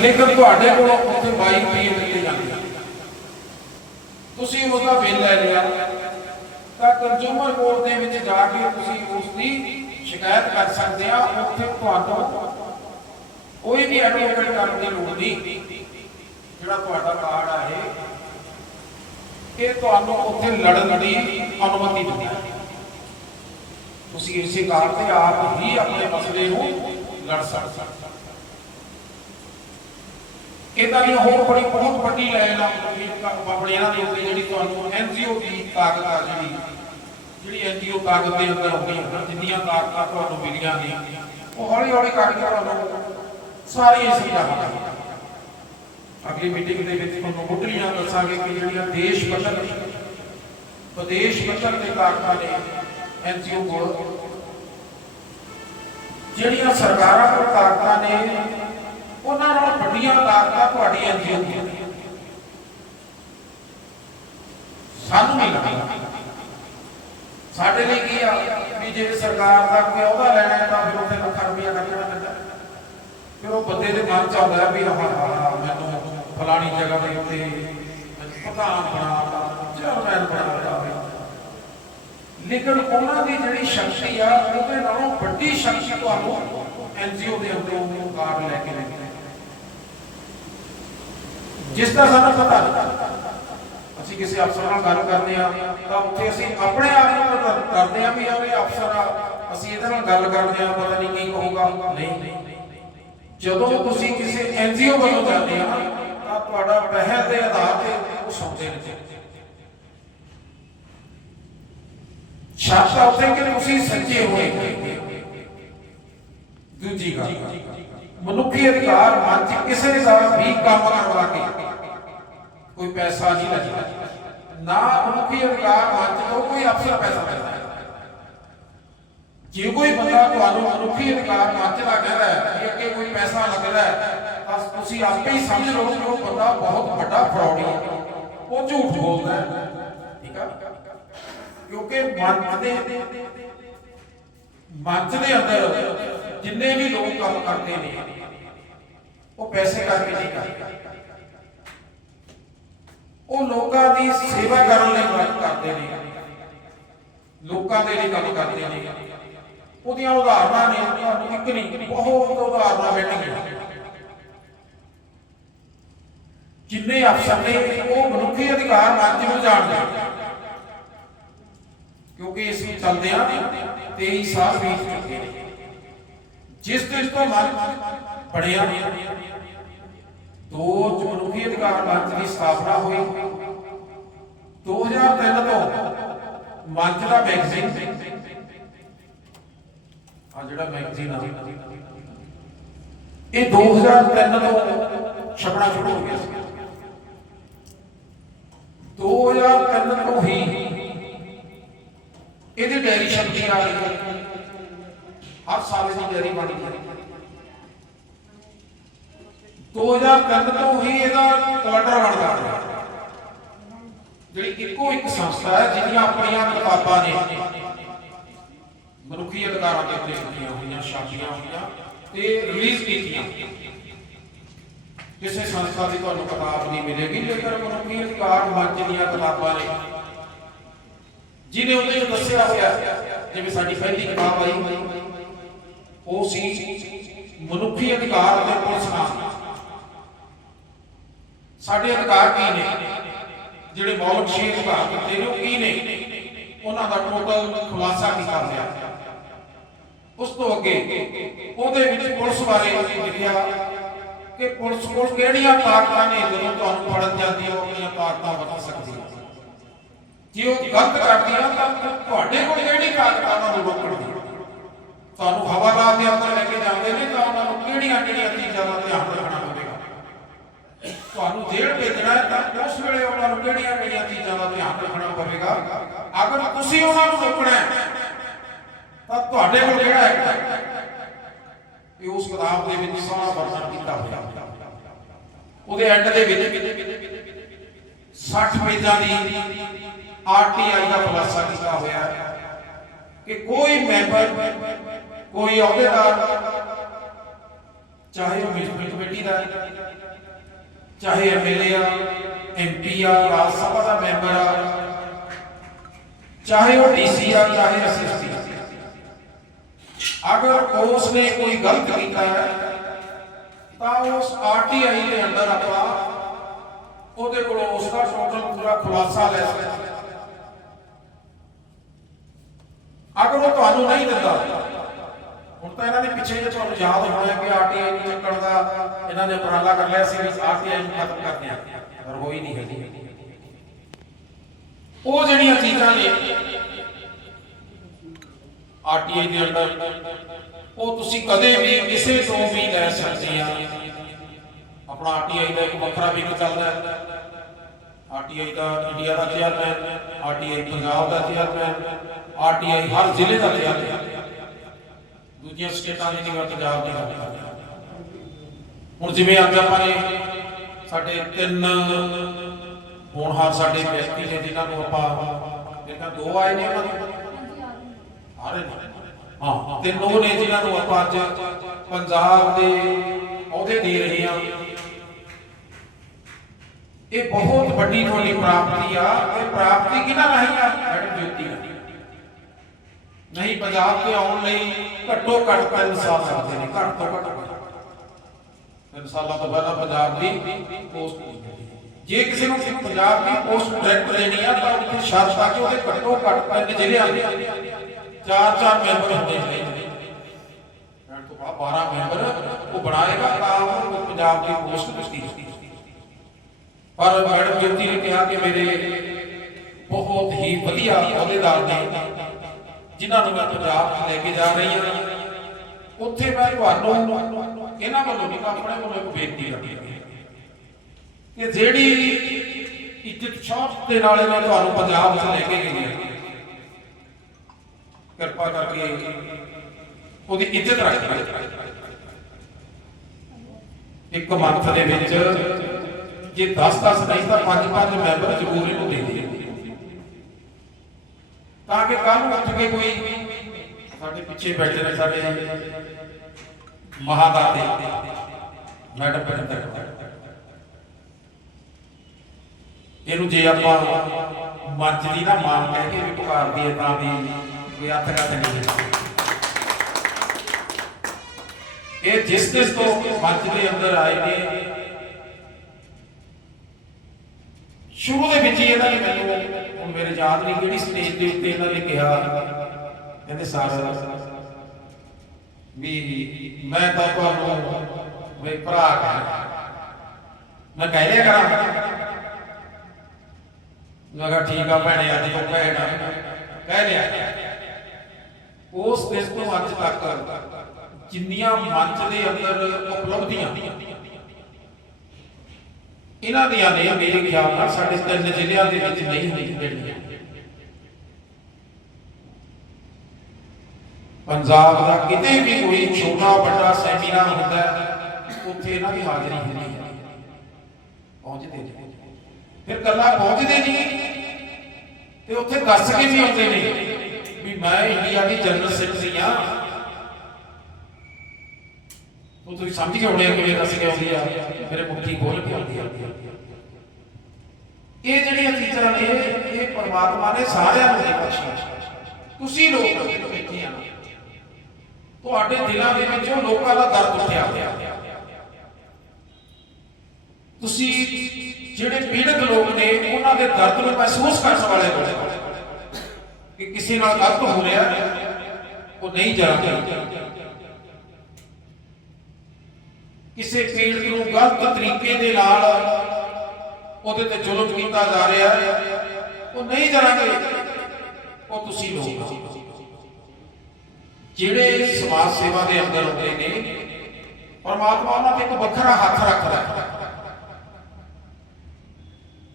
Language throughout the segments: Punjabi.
ਲੇਕਿਨ ਤੁਹਾਡੇ ਕੋਲ ਉੱਥੇ 22 ਰੁਪਏ ਦਿੱਤੇ ਜਾਂਦੇ ਤੁਸੀਂ ਉਹਦਾ ਬਿੱਲ ਲੈ ਲਿਆ। ਤਾਂ ਕੰਜ਼ੂਮਰ ਕੋਰਟ ਦੇ ਵਿੱਚ ਜਾ ਕੇ ਤੁਸੀਂ ਉਸ ਦੀ ਸ਼ਿਕਾਇਤ ਕਰ ਸਕਦੇ ਆ, ਉੱਥੇ ਤੁਹਾਨੂੰ ਕੋਈ ਵੀ ਐਡਵੋਕੇਟ ਕਰਨ ਦੀ ਲੋੜ ਨਹੀਂ। ਜਿਹੜਾ ਤੁਹਾਡਾ ਕਾਰਡ ਆ ਇਹ ਇਹ ਤੁਹਾਨੂੰ ਉੱਥੇ ਲੜਨ ਦੀ ਅਨੁਮਤੀ ਦਿੰਦਾ ਹੈ। ਤੁਸੀਂ ਇਸੇ ਕਾਰਨ ਤੇ ਆਪ ਹੀ ਆਪਣੇ ਮਸਲੇ ਨੂੰ ਲੜ ਸਕਦੇ ਹੋ। ਇਹਦਾ ਵੀ ਹੋਰ ਬੜੀ ਬਹੁਤ ਵੱਡੀ ਲੈਣ ਆ ਬਾਬੜਿਆਂ ਦੇ ਉੱਤੇ ਜਿਹੜੀ ਤੁਹਾਨੂੰ ਐਨਜੀਓ ਦੀ ਤਾਕਤ ਆ ਜਿਹੜੀ ਜਿਹੜੀ ਐਨਜੀਓ ਤਾਕਤ ਦੇ ਅੰਦਰ ਹੁੰਦੀ ਹੈ ਜਿੰਨੀਆਂ ਤਾਕਤਾਂ ਤੁਹਾਨੂੰ ਮਿਲੀਆਂ ਨੇ, ਉਹ ਹੌਲੀ ਹੌਲੀ ਕਰਕੇ ਤੁਹਾਨੂੰ ਸਾਰੀਆਂ ਸਮਝਾਵਾਂਗੇ ਅਗਲੀ ਮੀਟਿੰਗ ਦੇ ਵਿੱਚ ਤੁਹਾਨੂੰ ਮੁੱਢਲੀਆਂ ਦੱਸਾਂਗੇ ਕਿ ਜਿਹੜੀਆਂ ਦੇਸ਼ ਪੱਧਰ, ਵਿਦੇਸ਼ ਪੱਧਰ ਦੇ ਤਾਕਤਾਂ ਨੇ ਐਨਜੀਓ ਕੋਲ, ਜਿਹੜੀਆਂ ਸਰਕਾਰਾਂ ਕੋਲ ਤਾਕਤਾਂ ਨੇ ਉਹਨਾਂ ਨਾਲ ਵੱਡੀਆਂ ਤਾਕਤਾਂ ਤੁਹਾਡੀ ਦੀਆਂ ਸਾਨੂੰ ਨਹੀਂ ਲੱਗਦਾ। ਸਾਡੇ ਲਈ ਕੀ ਆ ਵੀ ਜੇ ਸਰਕਾਰ ਦਾ ਕੋਈ ਅਹੁਦਾ ਲੈਣਾ ਹੈ ਤਾਂ ਫਿਰ ਉੱਥੇ ਲੱਖਾਂ ਰੁਪਇਆ ਖਰਚਣਾ ਪੈਂਦਾ। ਫਿਰ ਉਹ ਬੰਦੇ ਦੇ ਮਨ ਚ ਆਉਂਦਾ ਵੀ ਆਹ ਮੈਨੂੰ ਫਲਾਣੀ ਜਗ੍ਹਾ ਦੇ ਉੱਤੇ ਪ੍ਰਧਾਨ ਬਣਾਤਾ ਚੇਅਰਮੈਨ ਬਣਾਤਾ ਲੇਕਿਨ ਉਹਨਾਂ ਦੀ ਜਿਹੜੀ ਸ਼ਕਤੀ ਆ, ਉਹਦੇ ਨਾਲੋਂ ਵੱਡੀ ਸ਼ਕਤੀ ਤੁਹਾਨੂੰ ਐਨਜੀਓ ਦੇ ਅੰਦਰੋਂ ਕਾਰਡ ਲੈ ਕੇ ਲੈ ਕੇ ਜਿਸ ਦਾ ਸਾਨੂੰ ਪਤਾ ਨਹੀਂ। ਅਸੀਂ ਕਿਸੇ ਅਫਸਰ ਨਾਲ ਗੱਲ ਕਰਦੇ ਆ, ਤਾਂ ਉੱਥੇ ਅਸੀਂ ਆਪਣੇ ਆਪ ਨੂੰ ਕਰਦੇ ਆ ਵੀ ਇਹ ਅਫਸਰ ਆ, ਅਸੀਂ ਇਹਦੇ ਨਾਲ ਗੱਲ ਕਰਦੇ ਆ, ਪਤਾ ਨਹੀਂ ਕੀ ਕਹੂਗਾ। ਨਹੀਂ। ਜਦੋਂ ਤੁਸੀਂ ਕਿਸੇ ਐਨਜੀਓ ਵੱਲੋਂ ਜਾਂਦੇ ਆ, ਤਾਂ ਤੁਹਾਡਾ ਪਹਿਲ ਦੇ ਆਧਾਰ ਤੇ ਉਹ ਸੁਣਦੇ ਨੇ। ਸ਼ਰਤ ਉੱਤੇ ਕਿ ਤੁਸੀਂ ਸੱਚੇ ਹੋਏ। ਦੂਜੀ ਗੱਲ, ਮਨੁੱਖੀ ਅਧਿਕਾਰ ਮੰਚ ਕਿਸੇ ਦਾ ਵੀ ਕੰਮ ਕਰਵਾ ਕੇ ਕੋਈ ਪੈਸਾ ਨਹੀਂ ਲੱਗਦਾ। ਨਾ ਮਨੁੱਖੀ ਅਧਿਕਾਰ ਮੰਚ ਤੋਂ ਕੋਈ ਅਫਸਰ ਪੈਸਾ ਲੈਂਦਾ ਜੇ ਕੋਈ ਬੰਦਾ ਤੁਹਾਨੂੰ ਮਨੁੱਖੀ ਅਧਿਕਾਰ ਮੰਚ ਦਾ ਕਹਿੰਦਾ ਹੈ ਕਿ ਅੱਗੇ ਕੋਈ ਪੈਸਾ ਲੱਗਦਾ ਹੈ, ਤਾਂ ਤੁਸੀਂ ਆਪੇ ਹੀ ਸਮਝ ਲਓ ਕਿ ਉਹ ਬੰਦਾ ਬਹੁਤ ਵੱਡਾ ਫਰਾਡੀ ਹੈ। ਉਹ ਝੂਠ ਬੋਲਦਾ ਹੈ। ਠੀਕ ਆ? ਕਿਉਂਕਿ ਮੰਚ ਦੇ ਮੰਚ ਦੇ ਅੰਦਰ ਜਿੰਨੇ ਵੀ ਲੋਕ ਕੰਮ ਕਰਦੇ ਨੇ, ਉਹ ਪੈਸੇ ਕਰਕੇ ਨਹੀਂ ਕਰਦੇ। ਉਹ ਲੋਕਾਂ ਦੀ ਸੇਵਾ ਕਰਨ ਲਈ ਕੰਮ ਕਰਦੇ ਨੇ। ਲੋਕਾਂ ਦੇ ਲਈ ਕੰਮ ਕਰਦੇ ਨੇ। ਉਹਦੀਆਂ ਉਦਾਹਰਨਾਂ ਨੇ ਇੱਕ ਨਹੀਂ, ਬਹੁਤ ਉਦਾਹਰਨਾਂ ਮਿਲਣਗੀਆਂ ਜਿੰਨੇ ਅਫਸਰ ਨੇ, ਉਹ ਮਨੁੱਖੀ ਅਧਿਕਾਰ ਮੰਚ ਨੂੰ ਜਾਣਦੇ ਕਿਉਂਕਿ ਇਸ ਨੂੰ ਚੱਲਦੇ ਆ 23 ਸਾਲ ਬੀਤ ਚੁੱਕੇ ਨੇ। ਜਿਸ ਦਿਨ ਤੋਂ ਮਨ ਪੜਿਆ ਦੋ ਮਨੁੱਖੀ ਅਧਿਕਾਰ ਮੰਚ ਦੀ ਸਥਾਪਨਾ ਹੋਈ। 2003 ਤੋਂ ਮੰਚ ਦਾ ਮੈਗਜ਼ੀਨ। ਆ ਜਿਹੜਾ ਮੈਗਜ਼ੀਨ ਆ। ਇਹ 2003 ਤੋਂ ਛਪਣਾ ਸ਼ੁਰੂ ਹੋ ਗਿਆ ਸੀ। 2003 ਤੋਂ ਹੀ ਇਹਦੀ ਡੈਰੀ ਛਪਦੀ ਆ ਰਹੀ ਹੈ। ਹਰ ਸਾਲ ਦੀ ਡੈਰੀ ਬਣਦੀ ਹੈ। 2003 ਤੋਂ ਹੀ ਇਹਦਾ ਕੁਆਟਰ ਬਣਦਾ ਰਿਹਾ ਜਿਹੜੀ ਇੱਕੋ ਇੱਕ ਸੰਸਥਾ ਹੈ ਜਿਹਦੀਆਂ ਆਪਣੀਆਂ ਕਿਤਾਬਾਂ ਨੇ। ਮਨੁੱਖੀ ਅਧਿਕਾਰਾਂ ਦੇ ਉੱਤੇ ਲਿਖੀਆਂ ਹੋਈਆਂ, ਛਾਪੀਆਂ ਹੋਈਆਂ ਤੇ ਰਿਲੀਜ਼ ਕੀਤੀਆਂ। ਕਿਸੇ ਸੰਸਥਾ ਦੀ ਤੁਹਾਨੂੰ ਕਿਤਾਬ ਨਹੀਂ ਮਿਲੇਗੀ ਲੇਕਿਨ ਮਨੁੱਖੀ ਅਧਿਕਾਰ ਮੰਚ ਦੀਆਂ ਕਿਤਾਬਾਂ ਨੇ। ਜਿਹਨੇ ਉਹਦੇ ਦੱਸਿਆ ਹੋਇਆ, ਜਿਵੇਂ ਸਾਡੀ ਪਹਿਲੀ ਕਿਤਾਬ ਆਈ, ਉਹ ਸੀ ਮਨੁੱਖੀ ਅਧਿਕਾਰ ਅਤੇ ਪੁਲਿਸ ਨਾਲ। ਸਾਡੇ ਅਧਿਕਾਰ ਕੀ ਨੇ? ਜਿਹੜੇ ਮੌਲਿਕ ਛੇ ਅਧਿਕਾਰ ਦਿੱਤੇ ਨੇ, ਉਹ ਕੀ ਨੇ? ਉਹਨਾਂ ਦਾ ਟੋਟਲ ਖੁਲਾਸਾ ਕੀਤਾ ਗਿਆ ਉਸ ਤੋਂ ਅੱਗੇ ਉਹਦੇ ਵਿੱਚ ਪੁਲਿਸ ਬਾਰੇ ਲਿਖਿਆ ਕਿ ਪੁਲਿਸ ਕੋਲ ਕਿਹੜੀਆਂ ਤਾਕਤਾਂ ਨੇ ਜਦੋਂ ਤੁਹਾਨੂੰ ਫੜਨ ਜਾਂਦੀ ਹੈ ਉਹ ਆਪਣੀਆਂ ਤਾਕਤਾਂ ਵਰਤ ਸਕਦੀ ਹੈ ਜੇ ਉਹ ਗਲਤ ਕਰਦੀ ਆ, ਤਾਂ ਤੁਹਾਡੇ ਕੋਲ ਕਿਹੜੀ ਤਾਕਤ ਆ ਉਹਨਾਂ ਨੂੰ ਰੋਕਣ ਦੀ? ਤੁਹਾਨੂੰ ਹਵਾਲਾ ਦੇ ਅੰਦਰ ਲੈ ਕੇ ਜਾਂਦੇ ਨੇ, ਤਾਂ ਉਹਨਾਂ ਨੂੰ ਕਿਹੜੀਆਂ ਕਿਹੜੀਆਂ ਚੀਜ਼ਾਂ ਦਾ ਧਿਆਨ ਰੱਖਣਾ ਤੁਹਾਨੂੰ ਜੇਲ੍ਹ ਭੇਜਣਾ ਹੈ ਤਾਂ ਉਸ ਵੇਲੇ ਉਹਨਾਂ ਨੂੰ ਕਿਹੜੀਆਂ ਕਿਹੜੀਆਂ ਚੀਜ਼ਾਂ ਦਾ ਧਿਆਨ ਰੱਖਣਾ ਪਵੇਗਾ? ਅਗਰ ਤੁਸੀਂ ਉਹਨਾਂ ਨੂੰ ਰੋਕਣਾ ਹੈ, ਤਾਂ ਤੁਹਾਡੇ ਕੋਲ ਕਿਹੜਾ ਹੈ? ਇਹ ਉਸ ਕਿਤਾਬ ਦੇ ਵਿੱਚ ਸੋਹਣਾ ਵਰਣਨ ਕੀਤਾ ਹੋਇਆ। ਉਹਦੇ ਐਂਡ ਦੇ ਵਿੱਚ 60 ਪੇਜਾਂ ਦੀ ਆਰਟੀਆਈ ਦਾ ਖੁਲਾਸਾ ਕੀਤਾ ਹੋਇਆ ਹੈ ਕਿ ਕੋਈ ਮੈਂਬਰ, ਕੋਈ ਅਹੁਦੇਦਾਰ, ਚਾਹੇ ਉਹ ਕਮੇਟੀ ਦਾ ਚਾਹੇ ਐਮਐਲਏ ਆ ਐਮਪੀ ਆ, ਰਾਜ ਸਭਾ ਦਾ ਮੈਂਬਰ ਆ, ਚਾਹੇ ਉਹ ਡੀਸੀ ਆ, ਚਾਹੇ ਐਸਐਸਪੀ ਅਗਰ ਉਸ ਨੇ ਕੋਈ ਗਲਤ ਕੀਤਾ ਹੈ, ਤਾਂ ਉਸ ਆਰਟੀਆਈ ਦੇ ਅੰਦਰ ਆਪਾਂ ਉਹਦੇ ਕੋਲੋਂ ਉਸ ਦਾ ਟੋਟਲ ਪੂਰਾ ਖੁਲਾਸਾ ਲੈ ਸਕਦੇ ਅਗਰ ਉਹ ਤੁਹਾਨੂੰ ਨਹੀਂ ਦਿੰਦਾ ਤਾਂ ਇਹਨਾਂ ਦੇ ਪਿੱਛੇ ਜੇ ਤੁਹਾਨੂੰ ਯਾਦ ਹੋਣਾ ਕਿ ਆਰਟੀਆਈ ਨੂੰ ਚੱਕਣ ਦਾ ਇਹਨਾਂ ਨੇ ਉਪਰਾਲਾ ਕਰ ਲਿਆ ਸੀ ਵੀ ਆਰਟੀਆਈ ਨੂੰ ਖਤਮ ਕਰਦੇ ਆ ਪਰ ਹੋਈ ਨਹੀਂ ਹੈਗੀ। ਉਹ ਜਿਹੜੀਆਂ ਚੀਜ਼ਾਂ ਨੇ, ਆਰਟੀਆਈ ਦੇ ਅੰਦਰ, ਉਹ ਤੁਸੀਂ ਕਦੇ ਵੀ ਕਿਸੇ ਤੋਂ ਵੀ ਲੈ ਸਕਦੇ ਆ। ਆਪਣਾ ਆਰਟੀਆਈ ਦਾ ਇੱਕ ਵੱਖਰਾ ਵਿੰਗ ਚੱਲਦਾ ਹੈ। ਆਰਟੀਆਈ ਦਾ ਇੰਡੀਆ ਦਾ ਚੇਅਰਮੈਨ ਆਰਟੀਆਈ ਪੰਜਾਬ ਦਾ ਚੇਅਰਮੈਨ ਆਰਟੀਆਈ ਹਰ ਜ਼ਿਲ੍ਹੇ ਦਾ ਚੇਅਰਮੈਨ ਦੂਜੀਆਂ ਸਟੇਟਾਂ ਦੀ ਨਿਗਾਹ ਪੰਜਾਬ ਦੀ ਗੱਲ ਹੁਣ ਜਿਵੇਂ ਅੱਜ ਆਪਾਂ ਨੇ ਸਾਡੇ ਤਿੰਨ ਹੋਣਹਾਰ ਸਾਡੇ ਵਿਅਕਤੀ ਨੇ ਜਿਨ੍ਹਾਂ ਨੂੰ ਆਪਾਂ ਦੇਖਾਂ ਦੋ ਆਏ ਨੇ ਉਹਨਾਂ ਦੇ? ਆ ਨੇ। ਹਾਂ, ਤਿੰਨ ਉਹ ਨੇ ਜਿਨ੍ਹਾਂ ਨੂੰ ਆਪਾਂ ਅੱਜ ਪੰਜਾਬ ਦੇ ਅਹੁਦੇ ਦੇ ਰਹੇ ਹਾਂ। ਇਹ ਬਹੁਤ ਵੱਡੀ ਤੁਹਾਡੀ ਪ੍ਰਾਪਤੀ ਆ। ਇਹ ਪ੍ਰਾਪਤੀ ਕਿਹਨਾਂ ਰਾਹੀਂ ਆ? ਨਹੀਂ ਪੰਜਾਬ ਤੇ ਆਉਣ ਲਈ ਘੱਟੋ ਘੱਟ 3 ਸਾਲ ਲੱਗਦੇ ਨੇ ਘੱਟ ਤੋਂ ਘੱਟ 3 ਸਾਲਾਂ ਤੋਂ ਪਹਿਲਾਂ ਪੰਜਾਬ ਦੀ ਪੋਸਟ ਜੇ ਕਿਸੇ ਨੂੰ ਪੰਜਾਬ ਦੀ ਪੋਸਟ ਡਾਇਰੈਕਟ ਲੈਣੀ ਆ ਤਾਂ ਉੱਥੇ ਸ਼ਰਤ ਆ ਕਿ ਉਹਦੇ ਘੱਟੋ ਘੱਟ ਤਿੰਨ ਜ਼ਿਲ੍ਹਿਆਂ ਦੇ ਚਾਰ ਚਾਰ ਮੈਂਬਰ ਹੁੰਦੇ ਚਾਹੀਦੇ ਨੇ ਤੋਂ ਬਾਅਦ 12 ਮੈਂਬਰ ਉਹ ਬਣਾਏਗਾ ਤਾਂ ਉਹ ਪੰਜਾਬ ਦੀ ਪੋਸਟ ਕੁਸ਼ਤੀ ਪਰ ਮੈਡਮ ਜੋਤੀ ਨੇ ਕਿਹਾ ਕਿ ਮੇਰੇ ਬਹੁਤ ਹੀ ਵਧੀਆ ਅਹੁਦੇਦਾਰ ਨੇ ਜਿਨ੍ਹਾਂ ਨੂੰ ਮੈਂ ਪੰਜਾਬ 'ਚ ਲੈ ਕੇ ਜਾ ਰਹੀ ਹਾਂ, ਉੱਥੇ ਮੈਂ ਤੁਹਾਨੂੰ ਇਹਨਾਂ ਵੱਲੋਂ ਨਹੀਂ, ਆਪਣੇ ਵੱਲੋਂ ਇੱਕ ਬੇਨਤੀ ਕਰਨੀ ਹੈ ਕਿ ਜਿਹੜੀ ਇੱਜ਼ਤ ਸ਼ੌਕ ਦੇ ਨਾਲ ਇਹਨਾਂ ਤੁਹਾਨੂੰ ਪੰਜਾਬ 'ਚ ਲੈ ਕੇ ਗਈ ਹੈ, ਕਿਰਪਾ ਕਰਕੇ ਉਹਦੀ ਇੱਜ਼ਤ ਰੱਖਣਾ ਇੱਕ ਮੰਥ ਦੇ ਵਿੱਚ ਜੇ 10-10 ਨਹੀਂ ਤਾਂ 5-5 ਮੈਂਬਰ ਜ਼ਰੂਰ ਇਹਨੂੰ ਦੇ ਦੇ ਤਾਂ ਕਿ ਕੱਲ ਨੂੰ ਉੱਠ ਕੇ ਕੋਈ ਸਾਡੇ ਪਿੱਛੇ ਬੈਠੇ ਨੇ ਸਾਡੇ ਮਹਾਦਾਤੇ, ਮੈਡਮ ਬਰਿੰਦਰ ਇਹਨੂੰ ਜੇ ਆਪਾਂ ਮੰਚ ਦੀ ਨਾ ਮਾਨ ਕਹਿ ਕੇ ਵੀ ਪੁਕਾਰਦੀ ਤਾਂ ਵੀ ਕੋਈ ਹੱਥ ਘੱਟ ਨਹੀਂ ਇਹ ਜਿਸ ਜਿਸ ਤੋਂ ਮੰਚ ਦੇ ਅੰਦਰ ਆਏ ਨੇ ਸ਼ੁਰੂ ਦੇ ਵਿੱਚ ਹੀ ਇਹਨਾਂ ਨੇ ਮੈਨੂੰ ਹੁਣ ਮੇਰੇ ਯਾਦ ਨਹੀਂ ਕਿਹੜੀ ਸਟੇਜ ਦੇ ਉੱਤੇ ਇਹਨਾਂ ਨੇ ਕਿਹਾ, ਕਹਿੰਦੇ ਸਰ ਵੀ ਮੈਂ ਤਾਂ ਤੁਹਾਨੂੰ ਵੀ ਭਰਾ ਕਹਿੰਦਾ ਮੈਂ ਕਹਿ ਲਿਆ ਕਰਾਂ। ਮੈਂ ਕਿਹਾ ਠੀਕ ਆ ਭੈਣੇ, ਅੱਜ ਤੋਂ ਭੈਣ ਕਹਿ ਲਿਆ ਉਸ ਦਿਨ ਤੋਂ ਅੱਜ ਤੱਕ ਜਿੰਨੀਆਂ ਮੰਚ ਦੇ ਅੰਦਰ ਉਪਲਬਧੀਆਂ ਇਹਨਾਂ ਦੀਆਂ ਨੇ ਮੇਰੇ ਖਿਆਲ ਨਾਲ ਸਾਡੇ ਤਿੰਨ ਜ਼ਿਲ੍ਹਿਆਂ ਦੇ ਵਿੱਚ ਨਹੀਂ ਹੁੰਦੀਆਂ ਪੰਜਾਬ ਦਾ ਕਿਤੇ ਵੀ ਕੋਈ ਛੋਟਾ ਵੱਡਾ ਸੈਮੀਨਾਰ ਹੁੰਦਾ ਉੱਥੇ ਇਹਨਾਂ ਦੀ ਹਾਜ਼ਰੀ ਹੁੰਦੀ ਹੈ। ਪਹੁੰਚਦੇ ਨੇ। ਫਿਰ ਕੱਲਾ ਪਹੁੰਚਦੇ ਨਹੀਂ, ਤੇ ਉੱਥੇ ਦੱਸ ਕੇ ਵੀ ਆਉਂਦੇ ਨੇ ਵੀ ਮੈਂ ਇੰਡੀਆ ਦੀ ਜਨਰਲ ਸਿੱਖ ਸੀ ਆ ਉਹ ਤੁਸੀਂ ਸਮਝ ਕੇ ਹੋਣੇ ਕਿਵੇਂ ਦੱਸ ਕੇ ਆਉਂਦੀ ਆ, ਮੇਰੇ ਮੁੱਠੀ ਖੋਲ ਕੇ ਆਉਂਦੀ ਆ। ਇਹ ਜਿਹੜੀਆਂ ਚੀਜ਼ਾਂ ਨੇ, ਇਹ ਪਰਮਾਤਮਾ ਨੇ ਸਾਰਿਆਂ ਨੂੰ ਬਖਸ਼ੀਆਂ। ਤੁਸੀਂ ਲੋਕ ਬੈਠੇ ਆ ਤੁਹਾਡੇ ਦਿਲਾਂ ਦੇ ਵਿੱਚ ਲੋਕਾਂ ਦਾ ਦਰਦ ਉੱਠਿਆ। ਤੁਸੀਂ ਜਿਹੜੇ ਪੀੜਤ ਲੋਕ ਨੇ, ਉਹਨਾਂ ਦੇ ਦਰਦ ਨੂੰ ਮਹਿਸੂਸ ਕਰਨ ਵਾਲੇ ਲੋਕ ਕਿ ਕਿਸੇ ਨਾਲ ਗਲਤ ਹੋ ਰਿਹਾ, ਉਹ ਨਹੀਂ ਜਾਣਦਾ। ਕਿਸੇ ਪੀੜਤ ਨੂੰ ਗਲਤ ਤਰੀਕੇ ਦੇ ਨਾਲ ਉਹਦੇ ਤੇ ਜ਼ੁਲਮ ਕੀਤਾ ਜਾ ਰਿਹਾ ਹੈ, ਉਹ ਨਹੀਂ ਜਾਣਗੇ, ਉਹ ਤੁਸੀਂ ਲੋਕ ਜਿਹੜੇ ਸਮਾਜ ਸੇਵਾ ਦੇ ਅੰਦਰ ਹੁੰਦੇ ਨੇ, ਪਰਮਾਤਮਾ ਉਹਨਾਂ ਤੇ ਇੱਕ ਵੱਖਰਾ ਹੱਥ ਰੱਖਦਾ ਹੈ।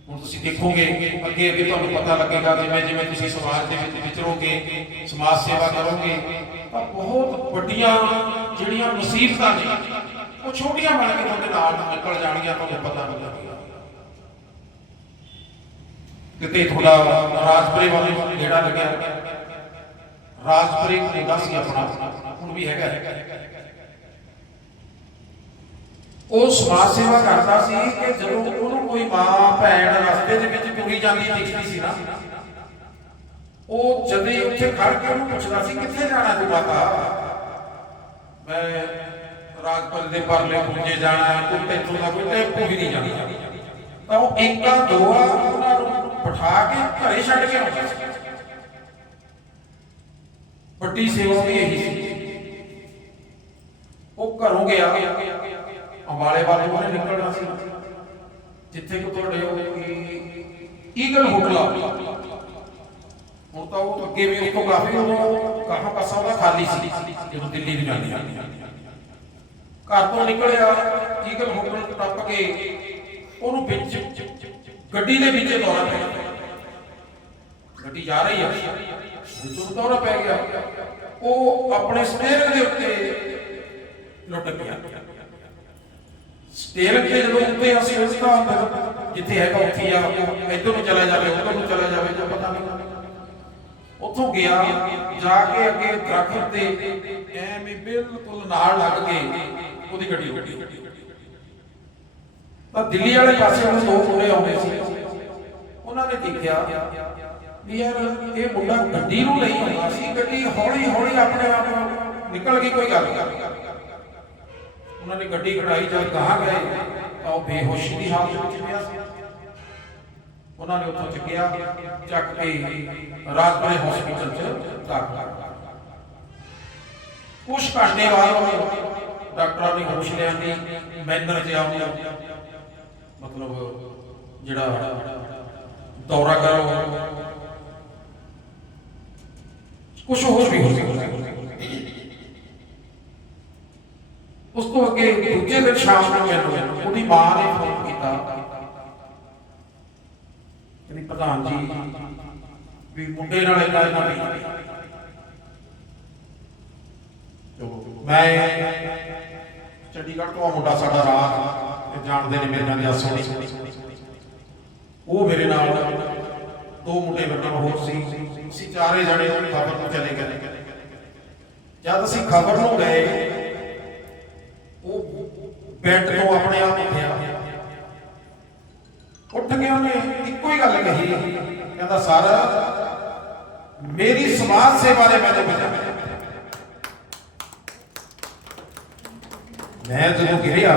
ਹੁਣ ਤੁਸੀਂ ਦੇਖੋਗੇ, ਅੱਗੇ ਅੱਗੇ ਤੁਹਾਨੂੰ ਪਤਾ ਲੱਗੇਗਾ, ਜਿਵੇਂ ਜਿਵੇਂ ਤੁਸੀਂ ਸਮਾਜ ਦੇ ਵਿੱਚ ਵਿਚਰੋਗੇ, ਸਮਾਜ ਸੇਵਾ ਕਰੋਗੇ, ਤਾਂ ਬਹੁਤ ਵੱਡੀਆਂ ਜਿਹੜੀਆਂ ਮੁਸੀਬਤਾਂ ਨੇ ਉਹ ਛੋਟੀਆਂ ਬਣ ਕੇ ਤੁਹਾਡੇ ਨਾਲ ਨਿਕਲ ਜਾਣਗੀਆਂ ਤੁਹਾਨੂੰ ਪਤਾ ਨਹੀਂ ਲੱਗੇਗਾ। ਕਿਤੇ ਥੋੜਾ ਰਾਜਪੁਰੇ ਵਾਲੇ ਜਿਹੜਾ ਲੱਗਿਆ। ਰਾਜਪੁਰੇ ਹੁੰਦਾ ਸੀ ਆਪਣਾ, ਹੁਣ ਵੀ ਹੈਗਾ। ਉਹ ਸਮਾਜ ਸੇਵਾ ਕਰਦਾ ਸੀ ਕਿ ਜਦੋਂ ਉਹਨੂੰ ਕੋਈ ਮਾਂ ਭੈਣ ਰਸਤੇ ਦੇ ਵਿੱਚ ਤੁਰੀ ਜਾਂਦੀ ਦਿਖਦੀ ਸੀ ਨਾ, ਉਹ ਜਦੇ ਉੱਥੇ ਖੜ ਕੇ ਉਹਨੂੰ ਪੁੱਛਦਾ ਸੀ, ਕਿੱਥੇ ਜਾਣਾ ਤੂੰ ਮਾਤਾ ਮੈਂ ਰਾਜਪਾਲ ਦੇ ਪਰਲੇ ਪੁੰਜੇ ਜਾਣਾ ਹੈ, ਤੂੰ ਦਾ ਕੋਈ ਟੈਂਪੂ ਵੀ ਨਹੀਂ ਜਾਣਾ। ਤਾਂ ਉਹ ਇੱਕਾ ਦੋਆ ਉਹਨਾਂ ਨੂੰ ਬਿਠਾ ਕੇ ਘਰੇ ਛੱਡ ਕੇ ਆਉਂਦਾ ਵੱਡੀ ਸੇਵਾ ਵੀ ਇਹੀ ਸੀ। ਉਹ ਘਰੋਂ ਗਿਆ, ਅੰਬਾਲੇ ਵਾਲੇ ਉਹਨੇ ਨਿਕਲਣਾ ਸੀ। ਜਿੱਥੇ ਕੋ ਤੁਹਾਡੇ ਉਹ ਈਗਲ ਹੋਟਲ ਆ। ਹੁਣ ਤਾਂ ਉਹ ਅੱਗੇ ਵੀ ਉੱਥੋਂ ਕਾਫੀ ਉਹ ਕਹਾਂ ਪਾਸਾ ਉਹਦਾ ਖਾਲੀ ਸੀ, ਜਦੋਂ ਦਿੱਲੀ ਵੀ ਜਾਂਦੀ ਘਰ ਤੋਂ ਨਿਕਲਿਆ ਈਗਲ ਹੋਟਲ ਟੱਪ ਕੇ ਉਹਨੂੰ ਵਿੱਚ ਗੱਡੀ ਦੇ ਵਿੱਚ ਦੌਰਾ ਪੈ ਗਿਆ। ਗੱਡੀ ਜਾ ਰਹੀ ਆ। ਵਿੱਚੋਂ ਦੌਰਾ ਪੈ ਗਿਆ। ਉਹ ਆਪਣੇ ਸਟੀਅਰਿੰਗ ਦੇ ਉੱਤੇ ਲੁੱਟ ਗਿਆ ਸਟੀਅਰਿੰਗ ਤੇ ਜਦੋਂ ਉੱਤੇ ਅਸੀਂ ਉਸ ਦਾ ਜਿੱਥੇ ਹੈਗਾ ਉੱਥੇ ਆ, ਇੱਧਰ ਨੂੰ ਚਲਾ ਜਾਵੇ, ਉੱਧਰ ਨੂੰ ਚਲਾ ਜਾਵੇ, ਜਾਂ ਪਤਾ ਨਹੀਂ। ਉੱਥੋਂ ਗਿਆ, ਜਾ ਕੇ ਅੱਗੇ ਦਰਖਤ ਤੇ ਐਵੇਂ ਬਿਲਕੁਲ ਨਾਲ ਲੱਗ ਕੇ ਉਹਦੀ ਗੱਡੀ ਉੱਡੀ ਤਾਂ ਦਿੱਲੀ ਵਾਲੇ ਪਾਸੇ ਉਹ ਦੋ ਮੁੰਡੇ ਆਉਂਦੇ ਸੀ। ਉਹਨਾਂ ਨੇ ਦੇਖਿਆ ਵੀ ਯਾਰ ਇਹ ਮੁੰਡਾ ਗੱਡੀ ਨੂੰ ਲਈ ਆਉਂਦਾ ਸੀ, ਗੱਡੀ ਹੌਲੀ ਹੌਲੀ ਆਪਣੇ ਆਪ ਨਿਕਲ ਗਈ, ਕੋਈ ਗੱਲ ਨਹੀਂ। ਉਹਨਾਂ ਨੇ ਗੱਡੀ ਕਢਾਈ ਜਦ ਕਹਾਂ ਗਏ। ਤਾਂ ਉਹ ਬੇਹੋਸ਼ੀ ਦੀ ਹਾਲਤ ਵਿੱਚ ਪਿਆ ਸੀ। ਉਹਨਾਂ ਨੇ ਉੱਥੋਂ ਚੱਕਿਆ, ਚੱਕ ਕੇ ਰਾਜਪੁਰੇ ਹਸਪੀਟਲ 'ਚ ਦਾਖਲ। ਕਰਤਾ ਕੁਝ ਘੰਟੇ ਬਾਅਦ ਡਾਕਟਰਾਂ ਨੇ ਹੋਸ਼ ਲਿਆਂਦੀ ਮੈਨਰ ਚ ਆਉਂਦਾ ਮਤਲਬ ਜਿਹੜਾ ਦੌਰਾ ਕਰੋ। ਕੁਝ ਹੋਰ ਵੀ ਹੋ ਸਕਦਾ। ਉਸ ਤੋਂ ਅੱਗੇ ਦੂਜੇ ਦਿਨ ਸ਼ਾਮ ਨੂੰ ਮੈਨੂੰ ਉਹਦੀ ਮਾਂ ਨੇ ਫੋਨ ਕੀਤਾ। ਕਹਿੰਦੀ, ਪ੍ਰਧਾਨ ਜੀ, ਵੀ ਮੁੰਡੇ ਨਾਲ ਇੰਨਾ ਇੰਨਾ ਵੀ ਮੈਂ ਚੰਡੀਗੜ੍ਹ ਤੋਂ ਆ ਮੁੰਡਾ ਸਾਡਾ ਰਾਤ ਤੇ ਜਾਣਦੇ ਨੇ ਮੇਰੇ ਨਾਲ ਦੀ ਸੋਹਣੀ ਉਹ ਮੇਰੇ ਨਾਲ ਦੋ ਮੁੰਡੇ ਵੱਡੇ ਹੋਰ ਸੀ। ਅਸੀਂ ਚਾਰੇ ਜਣੇ ਖਬਰ ਨੂੰ ਚਲੇ ਗਏ। ਜਦ ਅਸੀਂ ਖਬਰ ਨੂੰ ਗਏ, ਉਹ ਬੈੱਡ ਤੋਂ ਆਪਣੇ ਆਪ ਉੱਠਿਆ। ਉੱਠ ਕੇ ਉਹਨੇ ਇੱਕੋ ਹੀ ਗੱਲ ਕਹੀ, ਕਹਿੰਦਾ, ਸਰ, ਮੇਰੀ ਸਮਾਜ ਸੇਵਾ ਨੇ ਮੈਂ ਬਚਾਇਆ ਮੈਂ ਜਦੋਂ ਗਿਰਿਆ,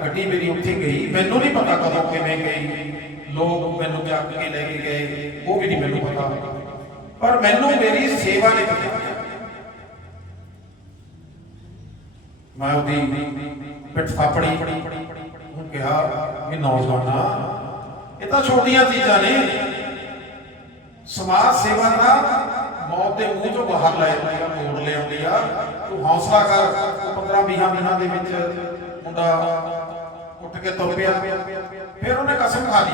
ਗੱਡੀ ਮੇਰੀ ਉੱਥੇ ਗਈ। ਮੈਨੂੰ ਨਹੀਂ ਪਤਾ ਕਦੋਂ ਕਿਵੇਂ ਗਈ। ਲੋਕ ਮੈਨੂੰ ਚੱਕ ਕੇ ਲੈ ਕੇ ਗਏ। ਉਹ ਵੀ ਨਹੀਂ ਮੈਨੂੰ ਪਤਾ। ਪਰ ਮੈਨੂੰ ਮੇਰੀ ਸੇਵਾ ਨੇ ਬਚਾਇਆ ਮੈਂ ਉਹਦੀ ਪਿੱਠ ਥਾਪੜੀ ਉਹਨੂੰ ਕਿਹਾ ਵੀ ਨੌਜਵਾਨਾ, ਇਹ ਤਾਂ ਛੋਟੀਆਂ ਚੀਜ਼ਾਂ ਨੇ। ਸਮਾਜ ਸੇਵਾ ਦਾ ਮੌਤ ਦੇ ਮੂੰਹ ਚੋਂ ਬਾਹਰ ਲੈ ਆਉਂਦੀ ਆ, ਮੋੜ ਲੈ ਆਉਂਦੀ ਆ। ਤੂੰ ਹੌਸਲਾ ਕਰ। 15 20 ਦਿਨਾਂ ਦੇ ਵਿੱਚ ਮੁੰਡਾ ਉੱਠ ਕੇ ਤੁਰ ਪਿਆ। ਫਿਰ ਉਹਨੇ ਕਸਮ ਖਾ ਲਈ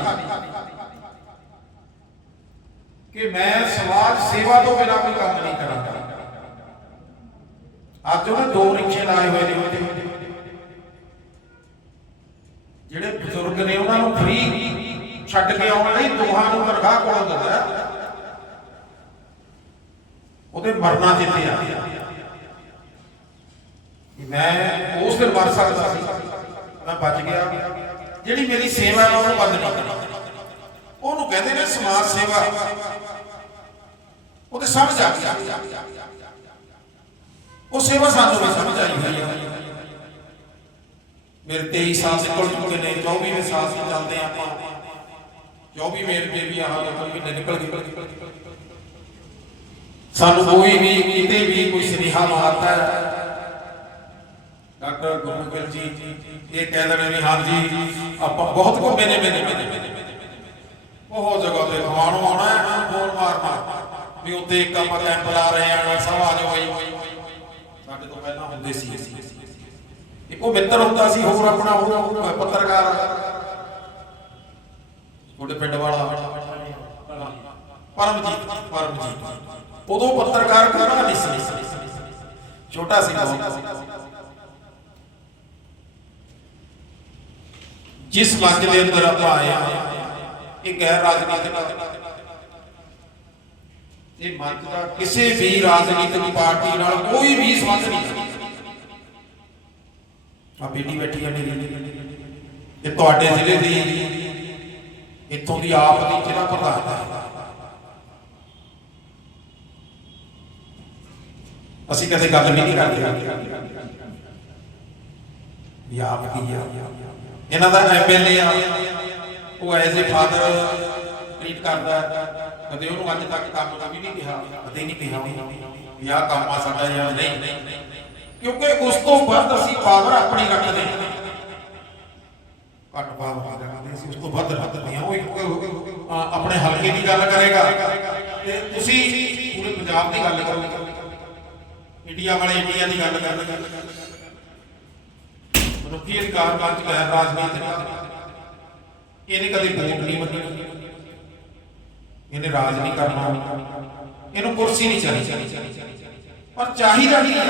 ਕਿ ਮੈਂ ਸਮਾਜ ਸੇਵਾ ਤੋਂ ਬਿਨਾਂ ਕੋਈ ਕੰਮ ਨਹੀਂ ਕਰਾਂਗਾ। ਅੱਜ ਉਹਨੇ ਦੋ ਰਿਕਸ਼ੇ ਲਾਏ ਹੋਏ ਨੇ ਉੱਤੇ ਜਿਹੜੇ ਬਜ਼ੁਰਗ ਨੇ ਉਹਨਾਂ ਨੂੰ ਫ੍ਰੀ ਛੱਡ ਕੇ ਆਉਣ ਲਈ ਦੋਹਾਂ ਨੂੰ ਤਨਖਾਹ ਕੋਲ ਦਿੰਦਾ। ਉਹਦੇ ਮਰਨਾ ਜਿੱਤੇ ਆ? ਮੈਂ ਉਸ ਦਿਨ ਮਰ ਸਕਦਾ ਸੀ। ਮੈਂ ਬਚ ਗਿਆ। ਜਿਹੜੀ ਮੇਰੀ ਸੇਵਾ ਹੈ, ਉਹਨੂੰ ਬੰਦ ਨਹੀਂ। ਕਰਨੀ ਉਹਨੂੰ ਕਹਿੰਦੇ ਨੇ ਸਮਾਜ ਸੇਵਾ। ਉਹਦੇ ਸਮਝ ਆ ਗਿਆ ਉਹ ਸੇਵਾ ਸਾਨੂੰ ਵੀ ਸਮਝ ਆਈ ਹੋਈ ਹੈ ਮੇਰੇ 23 ਸਾਲ ਨਿਕਲ ਚੁੱਕੇ ਨੇ 24ਵੇਂ ਸਾਲ ਤੇ ਚੱਲਦੇ ਹਾਂ ਆਪਾਂ। 24 ਮੇਰੇ ਤੇ ਵੀ ਆਹ ਲੋਕਾਂ ਮਹੀਨੇ ਨਿਕਲ ਗਏ। ਸਾਨੂੰ ਕੋਈ ਵੀ, ਕਿਤੇ ਵੀ ਕੋਈ ਸੁਨੇਹਾ ਮਾਰਦਾ ਹੈ। ਡਾਕਟਰ ਗੁਰਮੁਖਲ ਜੀ, ਇਹ ਕਹਿ ਦੇਣੇ ਵੀ ਹਾਂ ਜੀ, ਆਪਾਂ ਬਹੁਤ ਘੁੰਮੇ ਨੇ ਮੈਨੇ ਮੈਨੇ ਬਹੁਤ ਜਗ੍ਹਾ ਤੇ ਖਵਾਣੋਂ ਆਉਣਾ ਹੈ ਫੋਨ ਮਾਰਨਾ। ਵੀ ਉੱਥੇ ਇੱਕ ਆਪਾਂ ਕੈਂਪ ਲਾ ਰਹੇ ਆ ਸਭ ਆ ਜਾਓ ਬਾਈ ਸਾਡੇ ਤੋਂ ਪਹਿਲਾਂ ਹੁੰਦੇ ਸੀ। ਇੱਕੋ ਮਿੱਤਰ ਹੁੰਦਾ ਸੀ, ਹੋਰ ਆਪਣਾ ਹੋਰ ਪੱਤਰਕਾਰ। ਤੁਹਾਡੇ ਪਿੰਡ ਵਾਲਾ। ਪਰਮਜੀਤ ਪਰਮਜੀਤ। ਉਦੋਂ ਪੱਤਰਕਾਰ ਕਰਨਾ ਨਹੀਂ ਸੀ। ਛੋਟਾ ਸੀ ਜਿਸ ਮੰਚ ਦੇ ਅੰਦਰ ਆਪਾਂ ਆਏ ਆ ਇਹ ਗੈਰ ਰਾਜਨੀਤਿਕ ਇਹ ਮੰਚ ਦਾ ਕਿਸੇ ਵੀ ਰਾਜਨੀਤਿਕ ਪਾਰਟੀ ਨਾਲ ਕੋਈ ਵੀ ਸੰਬੰਧ ਨਹੀਂ। ਆ ਬੇਟੀ ਬੈਠੀ ਆ ਮੇਰੀ। ਇਹ ਤੁਹਾਡੇ ਜ਼ਿਲ੍ਹੇ ਦੀ, ਇੱਥੋਂ ਦੀ ਆਪ ਦੀ ਜ਼ਿਲ੍ਹਾ ਪ੍ਰਧਾਨ ਹੈ ਅਸੀਂ ਕਦੇ ਗੱਲ ਵੀ ਨਹੀਂ ਕਰਦੇ। ਵੀ ਆਪ ਕੀ ਆ? ਇਹਨਾਂ ਦਾ ਐਮਐਲਏ ਆ। ਉਹ ਐਜ਼ ਅ ਫਾਦਰ ਟ੍ਰੀਟ ਕਰਦਾ। ਕਦੇ ਉਹਨੂੰ ਅੱਜ ਤੱਕ ਕੰਮ ਦਾ ਵੀ ਨਹੀਂ ਕਿਹਾ, ਕਦੇ ਨਹੀਂ ਕਿਹਾ। ਵੀ ਆਹ ਕੰਮ ਆ ਸਾਡਾ ਜਾਂ ਨਹੀਂ। ਕਿਉਂਕਿ ਉਸ ਤੋਂ ਵੱਧ ਅਸੀਂ ਪਾਵਰ ਆਪਣੀ ਰੱਖਦੇ ਹਾਂ। ਘੱਟ ਪਾਵਰ ਰੱਖਦੇ ਅਸੀਂ, ਉਸ ਤੋਂ ਵੱਧ ਰੱਖਦੇ ਹਾਂ। ਉਹ ਇੱਕ ਆਪਣੇ ਹਲਕੇ ਦੀ ਗੱਲ ਕਰੇਗਾ। ਤੇ ਤੁਸੀਂ ਪੂਰੇ ਪੰਜਾਬ ਦੀ ਗੱਲ ਕਰੋਗੇ। ਇੰਡੀਆ ਵਾਲੇ ਇੰਡੀਆ ਦੀ ਗੱਲ ਕਰਦੇ ਮਨੁੱਖੀ ਅਧਿਕਾਰ ਮੰਚ ਗੈਰ ਰਾਜਨੀਤਿਕ ਇਹਨੇ ਕਦੇ ਵੋਟ ਨਹੀਂ ਮੰਗੀ ਇਹਨੇ ਰਾਜ ਨਹੀਂ ਕਰਨਾ। ਇਹਨੂੰ ਕੁਰਸੀ ਨਹੀਂ ਚਾਹੀਦੀ। ਪਰ ਚਾਹੀਦਾ ਕੀ ਹੈ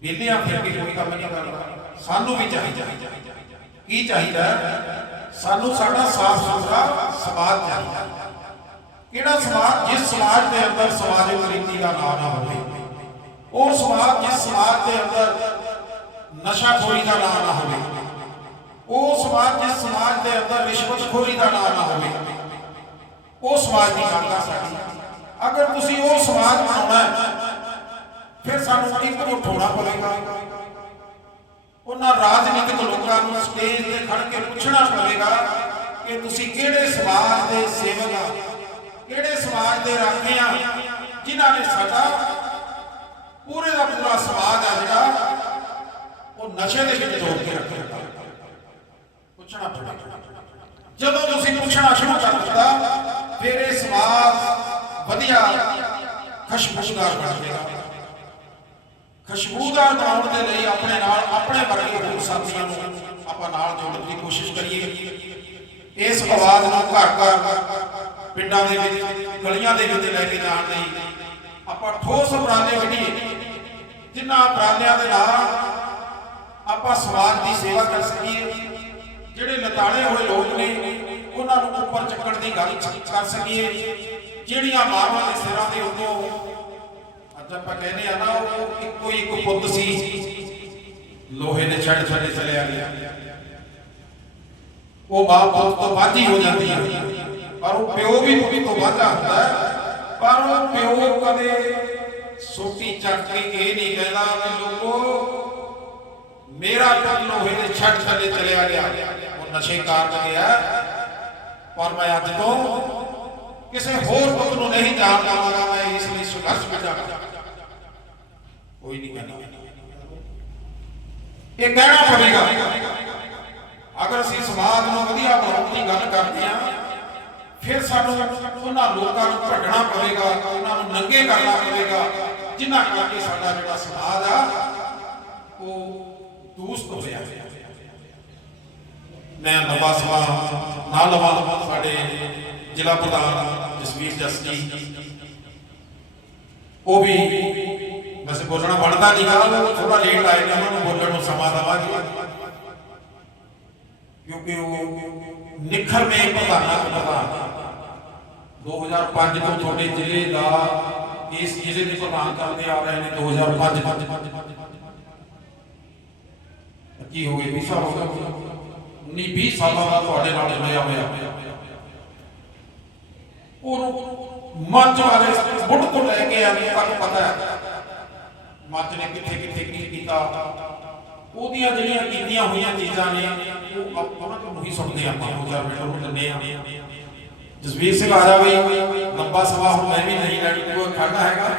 ਵਿਹਲਿਆਂ ਫਿਰ ਕੇ ਕੋਈ ਕੰਮ ਨਹੀਂ ਕਰਦਾ ਸਾਨੂੰ ਵੀ ਚਾਹੀਦਾ। ਕੀ ਚਾਹੀਦਾ? ਸਾਨੂੰ ਸਾਡਾ ਸਾਫ਼ ਸੁਥਰਾ ਸਮਾਜ ਚਾਹੀਦਾ। ਕਿਹੜਾ ਸਮਾਜ ਜਿਸ ਸਮਾਜ ਦੇ ਅੰਦਰ ਸਮਾਜਿਕ ਰੀਤੀ ਦਾ ਨਾਂ ਨਾ ਹੋਵੇ, ਉਹ ਸਮਾਜ ਜਿਸ ਸਮਾਜ ਦੇ ਅੰਦਰ ਨਸ਼ਾਖੋਰੀ ਦਾ ਨਾਂ ਨਾ ਹੋਵੇ। ਉਹ ਸਮਾਜ ਜਿਸ ਸਮਾਜ ਦੇ ਅੰਦਰ ਰਿਸ਼ਵਤਖੋਰੀ ਦਾ ਨਾਂ ਨਾ ਹੋਵੇ। ਉਹ ਸਮਾਜ ਦੀ ਮੰਗ ਆ ਸਾਡੀ। ਅਗਰ ਤੁਸੀਂ ਉਹ ਸਮਾਜ ਬਣਾਉਣਾ ਫਿਰ ਸਾਨੂੰ ਇੱਕ ਉਠਾਉਣਾ ਪਵੇਗਾ। ਉਹਨਾਂ ਰਾਜਨੀਤਿਕ ਲੋਕਾਂ ਨੂੰ ਸਟੇਜ ਤੇ ਖੜ ਕੇ ਪੁੱਛਣਾ ਪਵੇਗਾ ਕਿ ਤੁਸੀਂ ਕਿਹੜੇ ਸਮਾਜ ਦੇ ਸੇਵਕ ਆ, ਕਿਹੜੇ ਸਮਾਜ ਦੇ ਰਾਖੇ ਆ, ਜਿਨ੍ਹਾਂ ਨੇ ਸਾਡਾ ਪੂਰੇ ਦਾ ਪੂਰਾ ਸਮਾਜ ਆ ਜਿਹੜਾ ਉਹ ਨਸ਼ੇ ਦੇ ਵਿੱਚ ਜੋੜ ਕੇ ਰੱਖਿਆ ਪੁੱਛਣਾ ਪਵੇਗਾ ਜਦੋਂ ਤੁਸੀਂ ਪੁੱਛਣਾ ਸ਼ੁਰੂ ਕਰ ਦਿੱਤਾ, ਫਿਰ ਇਹ ਸਮਾਜ ਵਧੀਆ ਖੁਸ਼ਬੂਦਾਰ ਬਣ ਜਾਏਗਾ ਖੁਸ਼ਬੂਦਾਰ ਬਣਾਉਣ ਦੇ ਲਈ ਆਪਣੇ ਨਾਲ ਆਪਣੇ ਵਰਗੇ ਹੋਰ ਸਾਥੀਆਂ ਨੂੰ ਆਪਾਂ ਨਾਲ ਜੋੜਨ ਦੀ ਕੋਸ਼ਿਸ਼ ਕਰੀਏ। ਇਸ ਆਵਾਜ਼ ਨੂੰ ਘਰ ਘਰ, ਪਿੰਡਾਂ ਦੇ ਵਿੱਚ, ਗਲੀਆਂ ਦੇ ਵਿੱਚ ਲੈ ਕੇ ਜਾਣ ਲਈ ਆਪਾਂ ਠੋਸ ਉਪਰਾਲੇ ਕੱਢੀਏ। ਜਿਨ੍ਹਾਂ ਉਪਰਾਲਿਆਂ ਦੇ ਨਾਲ ਆਪਾਂ ਸਮਾਜ ਦੀ ਸੇਵਾ ਕਰ ਸਕੀਏ। ਜਿਹੜੇ ਲਤਾੜੇ ਹੋਏ ਲੋਕ ਨੇ, ਉਹਨਾਂ ਨੂੰ ਉੱਪਰ ਚੱਕਣ ਦੀ ਗੱਲ ਕਰ ਸਕੀਏ। ਜਿਹੜੀਆਂ ਮਾਵਾਂ ਦੇ ਸਿਰਾਂ ਦੇ ਉੱਤੋਂ ਅੱਜ ਆਪਾਂ ਕਹਿੰਦੇ ਆ ਨਾ, ਉਹ ਇੱਕੋ ਇੱਕ ਪੁੱਤ ਸੀ। ਲੋਹੇ ਦੇ ਛੱਡ ਛੱਡੇ ਚਲਿਆ ਗਿਆ ਉਹ ਮਾਂ ਪੁੱਤ ਤੋਂ ਵੱਧ ਹੋ ਜਾਂਦੀ ਹੈ ਪਰ ਉਹ ਪਿਓ ਵੀ ਪੁੱਤ ਤੋਂ ਵੱਧ ਹੁੰਦਾ ਪਰ ਉਹ ਪਿਓ ਕਦੇ ਸੋਟੀ ਚੱਕ ਕੇ ਇਹ ਨਹੀਂ ਕਹਿੰਦਾ ਕਿ ਲੋਕੋ ਮੇਰਾ ਪੁੱਤ ਲੋਹੇ ਦੇ ਛੱਡ ਛੱਡੇ ਚਲਿਆ ਗਿਆ। ਉਹ ਨਸ਼ੇ ਕਾਰਨ ਗਿਆ ਪਰ ਮੈਂ ਅੱਜ ਤੋਂ ਕਿਸੇ ਹੋਰ ਪੁੱਤ ਨੂੰ ਨਹੀਂ ਜਾਣ ਦੇਵਾਂਗਾ ਮੈਂ ਇਸ ਲਈ ਸੰਘਰਸ਼ ਵਿੱਚ ਜਾਵਾਂਗਾ ਕੋਈ ਨਹੀਂ ਕਹਿੰਦਾ। ਇਹ ਕਹਿਣਾ ਪਵੇਗਾ। ਅਗਰ ਅਸੀਂ ਸਮਾਜ ਨੂੰ ਵਧੀਆ ਬਣਾਉਣ ਦੀ ਗੱਲ ਕਰਦੇ ਹਾਂ, ਫਿਰ ਸਾਨੂੰ ਉਹਨਾਂ ਲੋਕਾਂ ਨੂੰ ਭੱਜਣਾ ਪਵੇਗਾ, ਉਹਨਾਂ ਨੂੰ ਨੰਗੇ ਕਰਨਾ ਪਵੇਗਾ, ਜਿਨ੍ਹਾਂ ਕਰਕੇ ਸਾਡਾ ਜਿਹੜਾ ਸਮਾਜ ਆ, ਉਹ ਦੂਸ਼ਤ ਹੋਇਆ ਮੈਂ ਨਵਾਂ ਸਭਾ ਨਾਲ ਲਵਾ ਸਾਡੇ ਜ਼ਿਲ੍ਹਾ ਪ੍ਰਧਾਨ ਜਸਵੀਰ ਜਸ ਜੀ। ਉਹ ਵੀ ਵੈਸੇ ਬੋਲਣਾ ਬਣਦਾ ਨਹੀਂ ਗਾ ਥੋੜਾ ਲੇਟ ਆਏ ਨੇ, ਉਹਨਾਂ ਨੂੰ ਬੋਲਣ ਨੂੰ ਸਮਾਂ ਦਵਾਂਗੇ। ਕਿਉਂਕਿ ਉਹ ਨਿਖਰ ਮੇ ਪ੍ਰਧਾਨਾਂ ਦਾ ਪ੍ਰਧਾਨ 2005 ਤੋਂ ਤੁਹਾਡੇ ਜ਼ਿਲ੍ਹੇ ਦਾ ਇਸ ਜ਼ਿਲ੍ਹੇ ਦੇ ਪ੍ਰਧਾਨ ਕਰਦੇ ਆ ਰਹੇ ਨੇ 2005 ਕੀ ਹੋ ਗਏ 20 ਸਾਲ ਹੋ ਗਏ। 19 20 ਸਾਲਾਂ ਦਾ ਤੁਹਾਡੇ ਨਾਲ ਜੁੜਿਆ ਹੋਇਆ। ਉਹਨੂੰ ਮੱਝ ਵਾਲੇ ਮੁੱਢ ਤੋਂ ਲੈ ਕੇ ਆਗੇ ਤੱਕ ਪਤਾ ਹੈ। ਮੱਝ ਨੇ ਕਿੱਥੇ ਕਿੱਥੇ ਕੀ ਕੀਤਾ? ਉਹਦੀਆਂ ਜਿਹੜੀਆਂ ਕੀਤੀਆਂ ਹੋਈਆਂ ਚੀਜ਼ਾਂ ਨੇ, ਉਹ ਆਪਾਂ ਤੋਂ ਨਹੀਂ ਸੁਣਦੇ ਆਪਾਂ, ਦੋ ਚਾਰ ਮਿੰਟ ਉਹਨੂੰ ਦਿੰਦੇ ਆ ਜਸਵੀਰ ਸਿੰਘ ਆ ਜਾ ਬਈ। ਲੰਬਾ ਸਮਾਂ ਹੁਣ ਮੈਂ ਵੀ ਨਹੀਂ ਲੈਣੀ, ਕੋਈ ਖੜਨਾ ਹੈਗਾ।